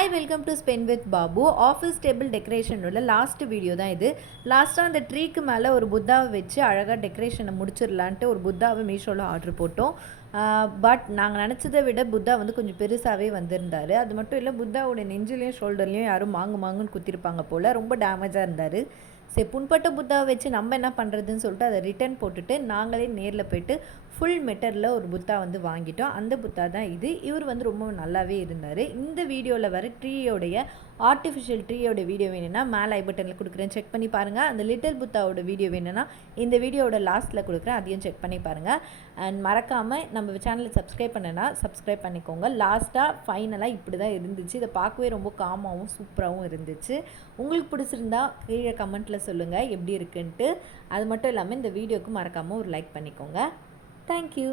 Hi welcome to spend with Babu office table decoration உள்ள last video தான் இது. லாஸ்ட்டாக அந்த ட்ரீக்கு மேலே ஒரு புத்தாவை வச்சு அழகாக டெக்கரேஷனை முடிச்சிடலான்ட்டு ஒரு புத்தாவை மீஷோவில் ஆர்டர் போட்டோம். பட் நாங்கள் நினச்சதை விட புத்தா வந்து கொஞ்சம் பெருசாகவே வந்திருந்தார். அது மட்டும் இல்லை புத்தாவோட நெஞ்சிலையும் ஷோல்டர்லையும் யாரும் மாங்கு மாங்குன்னு குத்திருப்பாங்க போல். ரொம்ப டேமேஜாக இருந்தார். சரி புண்பட்ட புத்தாவை வச்சு நம்ம என்ன பண்ணுறதுன்னு சொல்லிட்டு அதை ரிட்டர்ன் போட்டுட்டு நாங்களே நேரில் போயிட்டு ஃபுல் மெட்டரில் ஒரு புத்தா வந்து வாங்கிட்டோம். அந்த புத்தா தான் இது. இவர் வந்து ரொம்ப நல்லாவே இருந்தார். இந்த வீடியோவில் வர ட்ரீயோடைய ஆர்டிஃபிஷியல் ட்ரீயோட வீடியோ வேணும்னா மேலே ஐ பட்டனில் கொடுக்குறேன். செக் பண்ணி பாருங்கள் அந்த லிட்டில் புத்தாவோட வீடியோ வேணும்னா இந்த வீடியோவோட லாஸ்ட்டில் கொடுக்குறேன். அதையும் செக் பண்ணி பாருங்கள் அண்ட் மறக்காமல் நம்ம சேனலை சப்ஸ்கிரைப் பண்ணனா சப்ஸ்கிரைப் பண்ணிக்கோங்க. லாஸ்ட்டாக ஃபைனலாக இப்படி தான் இருந்துச்சு. இதை பார்க்கவே ரொம்ப காமாகவும் சூப்பராகவும் இருந்துச்சு. உங்களுக்கு பிடிச்சிருந்தா கீழே கமெண்ட்டில் கமெண்ட்டில் சொல்லுங்கள் எப்படி இருக்குன்ட்டு. அது மட்டும் இல்லாமல் இந்த வீடியோக்கு மறக்காமல் ஒரு லைக் பண்ணிக்கோங்க. தேங்க்யூ